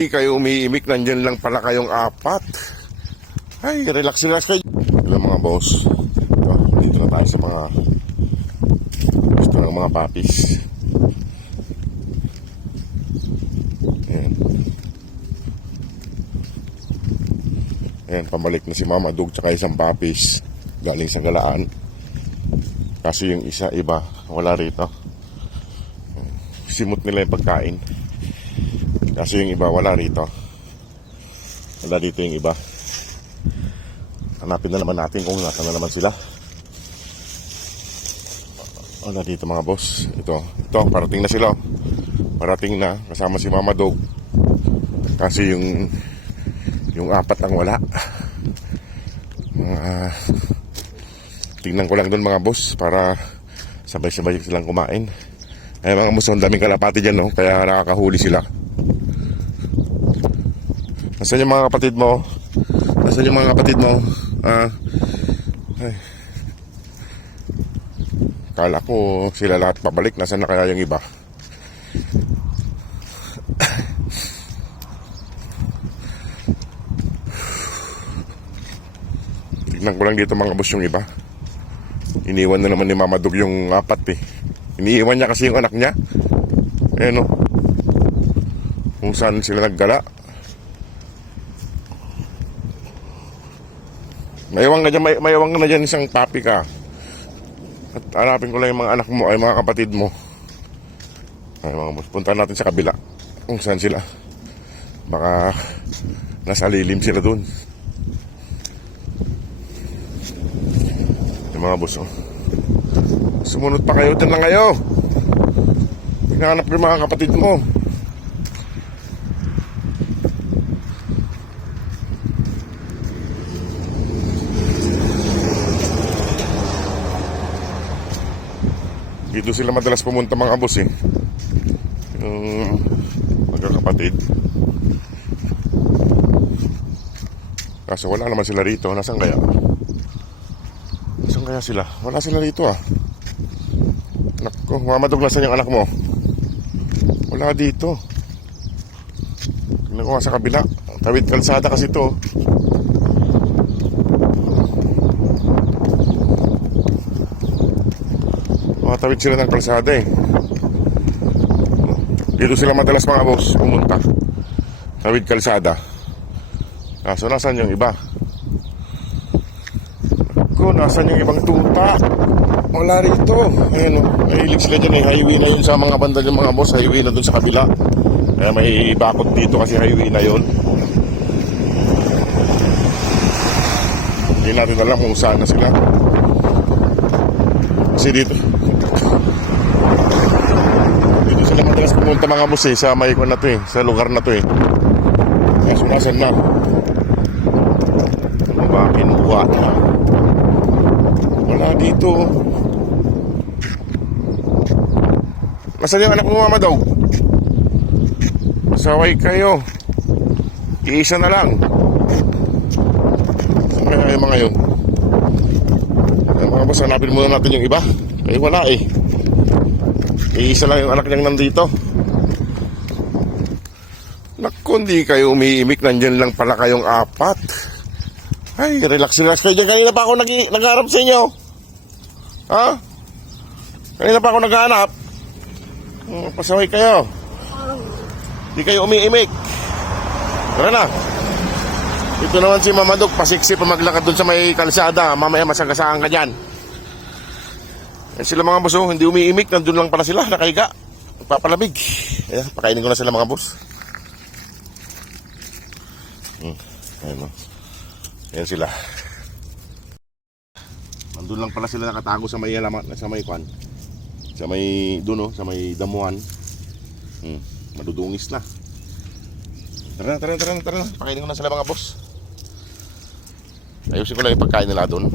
Hindi kayo umiimik, nandyan lang pala kayong apat. Ay, relax kayo. Hello mga boss. Ito, dito na tayo sa mga gusto ng mga papis. Ayan. Ayan, pabalik na si Mama Dug tsaka isang papis galing sa galaan. Kaso yung iba wala rito. Simot nila yung pagkain. Kaso yung iba wala rito. Wala dito yung iba. Hanapin na naman natin kung nasa na naman sila. Wala dito mga boss. Ito, parating na sila. Parating na kasama si Mama Dog. Kasi yung apat ang wala. Tingnan ko lang doon mga boss para sabay-sabay silang kumain. Ay mga boss, ang daming kalapati dyan, no? Kaya nakakahuli sila. Nasaan yung mga kapatid mo? Nasaan yung mga kapatid mo? Ay. Kala ko sila lahat pabalik. Nasaan na kaya yung iba? Tignan ko lang dito mga boss yung iba. Iniwan na naman ni Mama Dug yung apat eh. Iniiwan niya kasi yung anak niya. Ayan o. Kung saan sila naggala. Mayawang ka na dyan isang papi ka. At hanapin ko lang yung mga anak mo ay mga kapatid mo. Ay mga boss, punta natin sa kabila. Kung saan sila. Baka nasa lilim sila dun. Yung mga boss, oh. Sumunod pa kayo, dyan lang kayo. Hinahanap ko yung mga kapatid mo. Dito sila madalas pumunta mga boss eh. Yung magkakapatid. Kaso wala naman sila rito. Nasaan kaya? Nasaan kaya sila? Wala sila rito ah. Anak ko, Mama Dug, nasaan yung anak mo? Wala dito. Tingnan ko nga sa kabila. Tawid kalsada kasi ito. Tawid sila ng kalsada eh. Dito sila madalas mga boss pumunta. Tawid kalsada. So nasan yung iba? Ako, nasan yung ibang tupa? Wala rito. Ayun o. Mahilig sila dyan eh. Highway na yun sa mga banda ng mga boss. Highway na dun sa kabila. Kaya may bakot dito kasi highway na yun. Hindi natin alam kung saan na sila. Kasi dito sila madalas pumunta mga boss eh, sa may na to eh, sa lugar na to eh. Kaya sunasan na. Ano ba? Kinuha na. Wala dito. Nasaan yung anak mo Mama Dog? Masaway kayo. Iisa na lang. Saan kaya yung mga yun? Mga boss, hanapin muna natin yung iba. Ay wala eh. Iisa lang yung anak niyang nandito. Naku, hindi kayo umiimik. Nandyan lang pala kayong apat. Ay, relax kayo dyan. Kanina pa ako nagharap sa inyo. Ha? Kanina pa ako naghanap. Pasaway kayo. Hindi kayo umiimik. Tara na. Ito naman si Mama Dug, pasiksi pa maglakad dun sa may kalsada. Mamaya masagasaan ka dyan. Yan sila mga boss, oh, hindi umiimik. Nandun lang pala sila, nakahiga. Papalamig. Ayan, pakainin ko na sila mga boss. Ayan, oh. Ayan sila. Nandun lang pala sila nakatago sa may alamat, sa may kwan. Sa may dun, oh, sa may damuhan. Madudungis na. Tara. Pakainin ko na sila mga boss. Ayusin ko lang yung pagkain nila doon.